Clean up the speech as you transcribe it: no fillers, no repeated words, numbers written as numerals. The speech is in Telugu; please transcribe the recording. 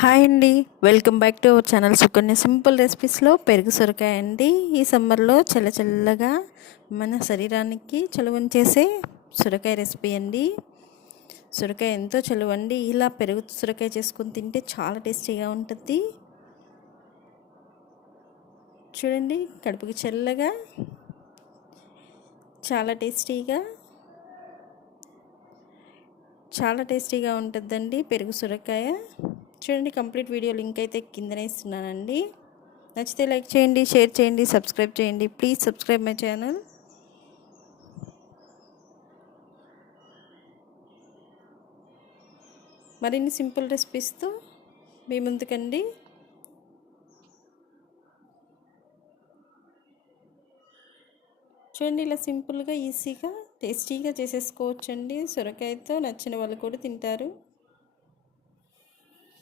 హాయ్ అండి, welcome back to our channel Sukanya simple రెసిపీస్లో పెరుగు సొరకాయ అండి. ఈ సమ్మర్లో చల్లగా మన శరీరానికి చలువని చేసే సొరకాయ రెసిపీ అండి. సొరకాయ ఎంతో చలువండి. ఇలా పెరుగు సొరకాయ చేసుకొని తింటే చాలా టేస్టీగా ఉంటుంది. చూడండి, కడుపుకి చల్లగా చాలా టేస్టీగా ఉంటుందండి పెరుగు సొరకాయ. చూడండి, కంప్లీట్ వీడియో లింక్ అయితే కిందనే ఇస్తున్నానండి. నచ్చితే లైక్ చేయండి, షేర్ చేయండి, సబ్స్క్రైబ్ చేయండి. Please subscribe my channel. మరిన్ని సింపుల్ రెసిపీస్తో మీ ముందుకండి. చూడండి, ఇలా సింపుల్గా ఈజీగా టేస్టీగా చేసేసుకోవచ్చండి. సొరకాయతో నచ్చిన వాళ్ళు కూడా తింటారు.